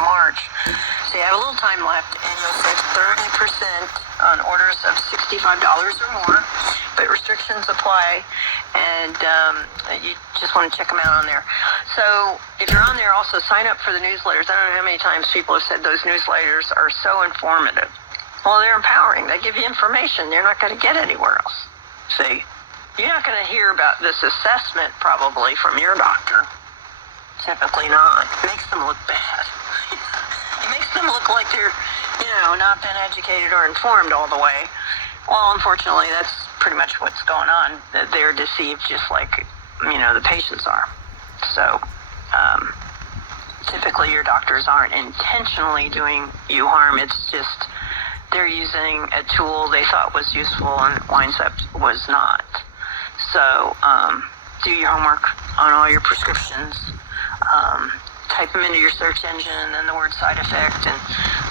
March. So you have a little time left, and you'll save 30% on orders of $65 or more, but restrictions apply, and you just want to check them out on there. So if you're on there, also sign up for the newsletters. I don't know how many times people have said those newsletters are so informative. Well, they're empowering. They give you information you're not going to get anywhere else. See, you're not going to hear about this assessment probably from your doctor. Typically not. It makes them look bad. It makes them look like they're, not been educated or informed all the way. Well, unfortunately, that's pretty much what's going on. They're deceived just like, the patients are. So, typically your doctors aren't intentionally doing you harm. It's just they're using a tool they thought was useful and winds up was not. So, do your homework on all your prescriptions. Type them into your search engine and then the word side effect, and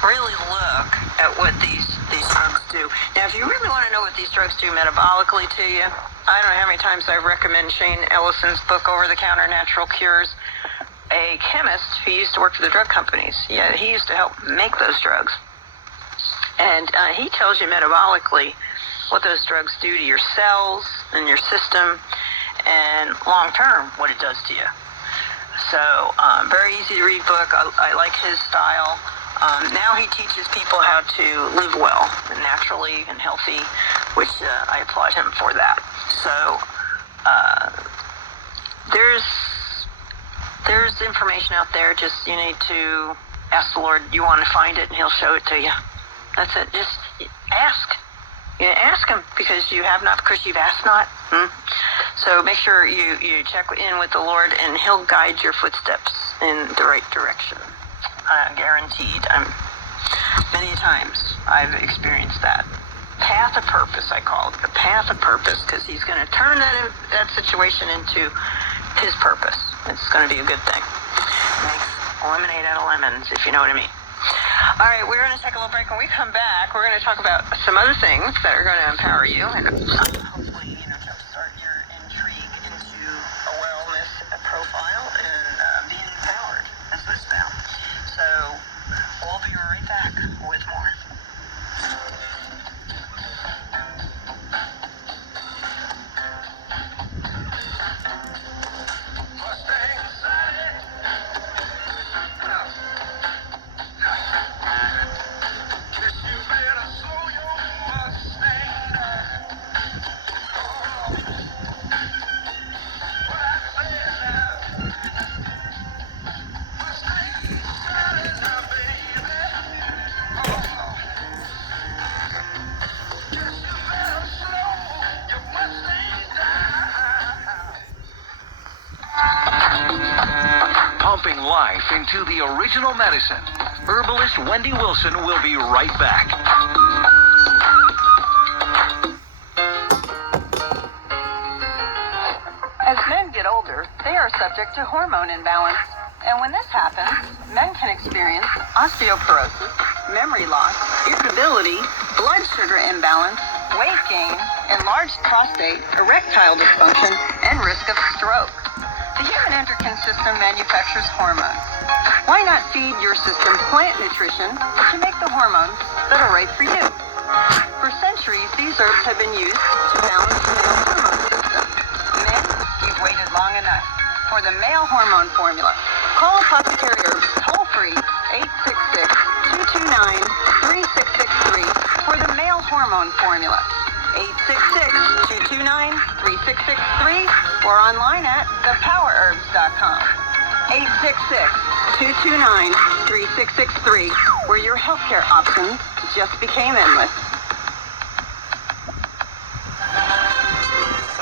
really look at what these drugs do. Now, if you really want to know what these drugs do metabolically to you, I don't know how many times I recommend Shane Ellison's book, Over-the-Counter Natural Cures, a chemist who used to work for the drug companies. Yeah, he used to help make those drugs. And he tells you metabolically what those drugs do to your cells and your system, and long-term, what it does to you. So, very easy to read book. I like his style. Now he teaches people how to live well, and naturally and healthy, which I applaud him for that. So, there's information out there. Just you need to ask the Lord. You want to find it, and He'll show it to you. That's it. Just ask. Ask Him, because you have not, because you've asked not. So make sure you check in with the Lord, and He'll guide your footsteps in the right direction. Guaranteed. Many times I've experienced that. Path of purpose, I call it. The path of purpose, because He's going to turn that situation into His purpose. It's going to be a good thing. Makes lemonade out of lemons, if you know what I mean. All right, we're going to take a little break. When we come back, we're going to talk about some other things that are going to empower you and hopefully, jumpstart your intrigue into a wellness profile and being empowered as this bound. So we'll be right back with more. Pumping life into the original medicine. Herbalist Wendy Wilson will be right back. As men get older, they are subject to hormone imbalance. And when this happens, men can experience osteoporosis, memory loss, irritability, blood sugar imbalance, weight gain, enlarged prostate, erectile dysfunction, and risk of stroke. The human endocrine system manufactures hormones. Why not feed your system plant nutrition to make the hormones that are right for you? For centuries, these herbs have been used to balance the male hormone system. Men, you've waited long enough for the male hormone formula. Call Apothecary Herbs toll-free 866-229-3663 for the male hormone formula. 866-229-3663 or online at thepowerherbs.com. 866-229-3663, where your healthcare options just became endless.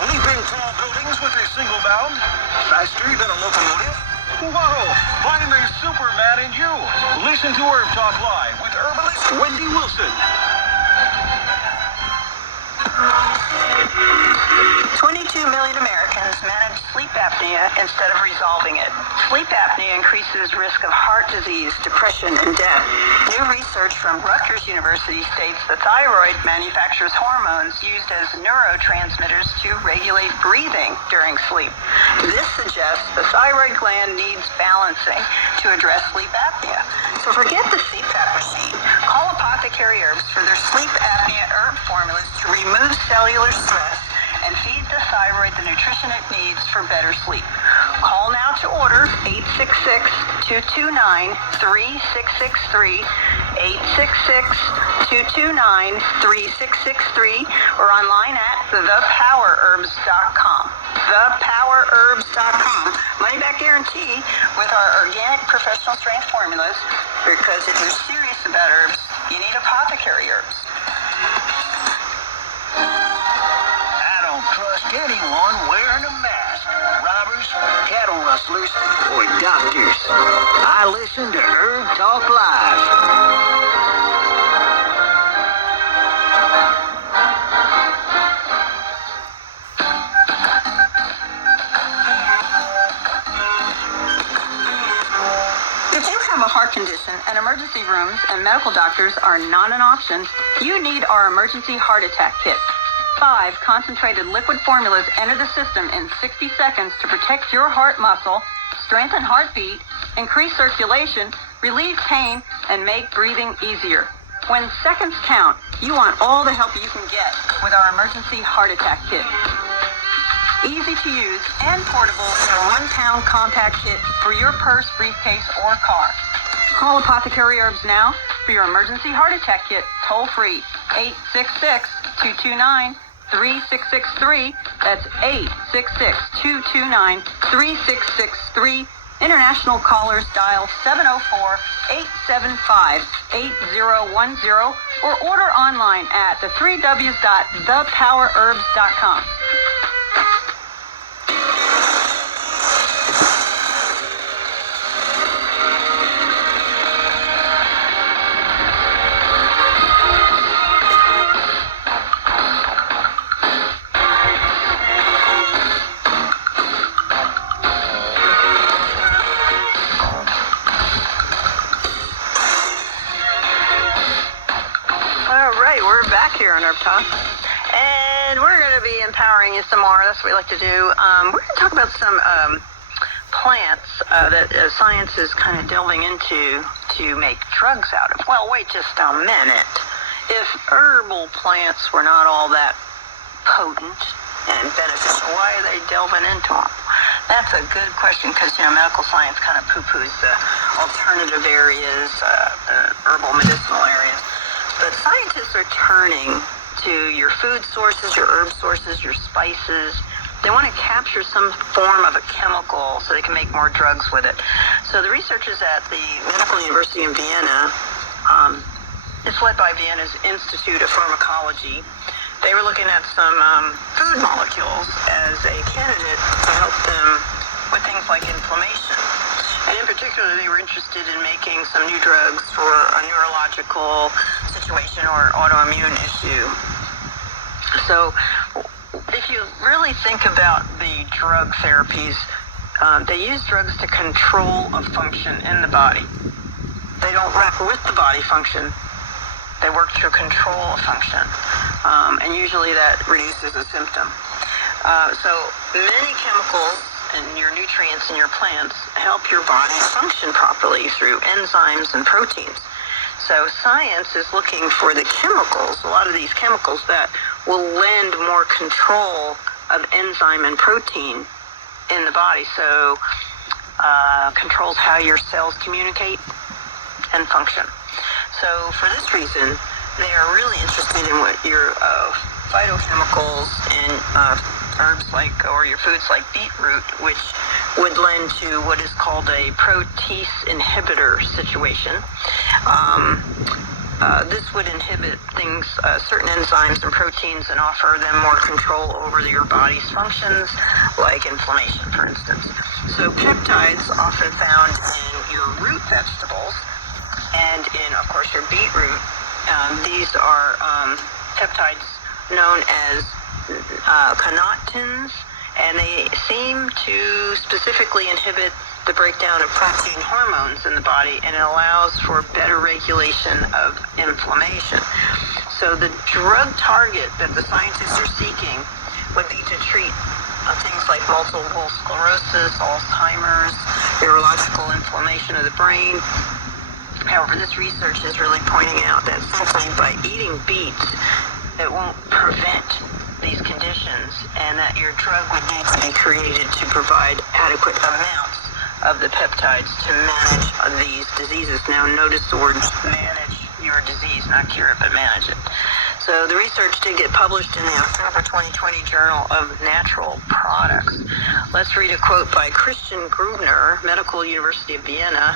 Leaping tall buildings with a single bound? Faster than a locomotive? Whoa! Find the Superman in you! Listen to Herb Talk Live with herbalist Wendy Wilson. 22 million Americans manage sleep apnea instead of resolving it. Sleep apnea increases risk of heart disease, depression, and death. New research from Rutgers University states the thyroid manufactures hormones used as neurotransmitters to regulate breathing during sleep. This suggests the thyroid gland needs balancing to address sleep apnea. So forget the CPAP machine. Call Apothecary Herbs for their sleep apnea herb formulas to remove cellular stress and feed the thyroid the nutrition it needs for better sleep. Call now to order 866-229-3663, 866-229-3663, or online at thepowerherbs.com. Thepowerherbs.com. Money back guarantee with our organic professional strength formulas, because if you're serious about herbs, you need Apothecary Herbs. I don't trust anyone wearing a mask. Robbers, cattle rustlers, or doctors. I listen to Herb Talk Live. If you have a heart condition and emergency rooms and medical doctors are not an option, you need our emergency heart attack kit. 5 concentrated liquid formulas enter the system in 60 seconds to protect your heart muscle, strengthen heartbeat, increase circulation, relieve pain, and make breathing easier. When seconds count, you want all the help you can get with our emergency heart attack kit. Easy to use and portable in a 1-pound compact kit for your purse, briefcase, or car. Call Apothecary Herbs now for your emergency heart attack kit, toll free, 866-229-3663. That's 866-229-3663. International callers dial 704-875-8010 or order online at the 3Ws.thepowerherbs.com. We're back here on Herb Talk, and we're going to be empowering you some more. That's what we like to do. We're going to talk about some plants that science is kind of delving into to make drugs out of. Well, wait just a minute. If herbal plants were not all that potent and beneficial, why are they delving into them? That's a good question, because, medical science kind of poo-poos the alternative areas, the herbal medicinal areas. But scientists are turning to your food sources, your herb sources, your spices. They want to capture some form of a chemical so they can make more drugs with it. So the researchers at the Medical University in Vienna, it's led by Vienna's Institute of Pharmacology. They were looking at some food molecules as a candidate to help them with things like inflammation. And in particular, they were interested in making some new drugs for a neurological situation or autoimmune issue. So if you really think about the drug therapies, they use drugs to control a function in the body. They don't work with the body function. They work to control a function. And usually that reduces a symptom. So many chemicals and your nutrients in your plants help your body function properly through enzymes and proteins. So science is looking for the chemicals, a lot of these chemicals that will lend more control of enzyme and protein in the body. So controls how your cells communicate and function. So for this reason, they are really interested in what your phytochemicals and herbs like, or your foods like beetroot, which would lend to what is called a protease inhibitor situation. This would inhibit things, certain enzymes and proteins, and offer them more control over your body's functions, like inflammation, for instance. So peptides, often found in your root vegetables and in, of course, your beetroot, these are peptides known as conotins, and they seem to specifically inhibit the breakdown of protein hormones in the body, and it allows for better regulation of inflammation. So the drug target that the scientists are seeking would be to treat things like multiple sclerosis, Alzheimer's, neurological inflammation of the brain. However, this research is really pointing out that simply by eating beets, it won't prevent these conditions, and that your drug would need to be created to provide adequate amounts of the peptides to manage these diseases. Now, notice the word manage your disease, not cure it, but manage it. So the research did get published in the October 2020 Journal of Natural Products. Let's read a quote by Christian Grubner, Medical University of Vienna,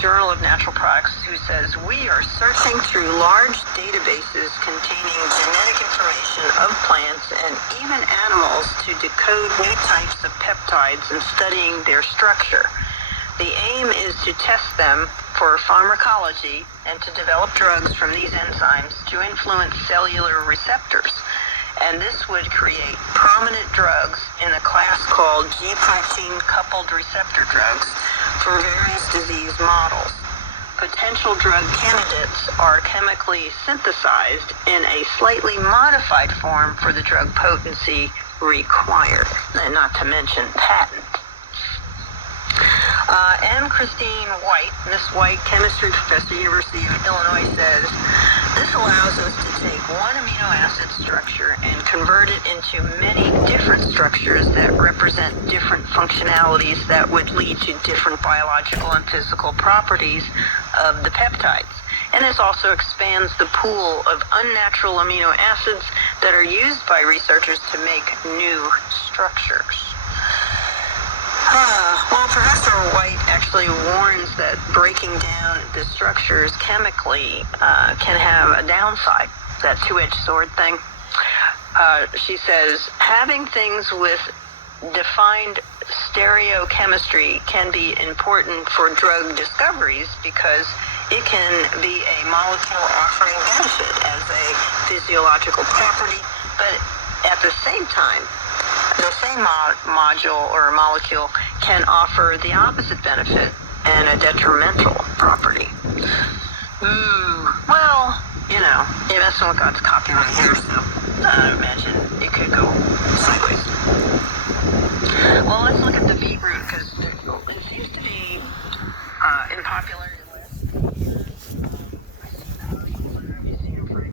Journal of Natural Products, who says, "We are searching through large databases containing genetic information of plants and even animals to decode new types of peptides and studying their structure. The aim is to test them for pharmacology and to develop drugs from these enzymes to influence cellular receptors. And this would create prominent drugs in a class called G-protein coupled receptor drugs for various disease models. Potential drug candidates are chemically synthesized in a slightly modified form for the drug potency required, and not to mention patent." M. Christine White, Miss White, chemistry professor, University of Illinois, says, "This allows us to take one amino acid structure and convert it into many different structures that represent different functionalities that would lead to different biological and physical properties of the peptides. And this also expands the pool of unnatural amino acids that are used by researchers to make new structures." Well, Professor White actually warns that breaking down the structures chemically can have a downside, that two-edged sword thing. She says, "Having things with defined stereochemistry can be important for drug discoveries because it can be a molecule offering benefit as a physiological property, but at the same time, the same module or molecule can offer the opposite benefit and a detrimental property." Well, you're messing with God's copyright here, so I imagine it could go sideways. Well, let's look at the beetroot, because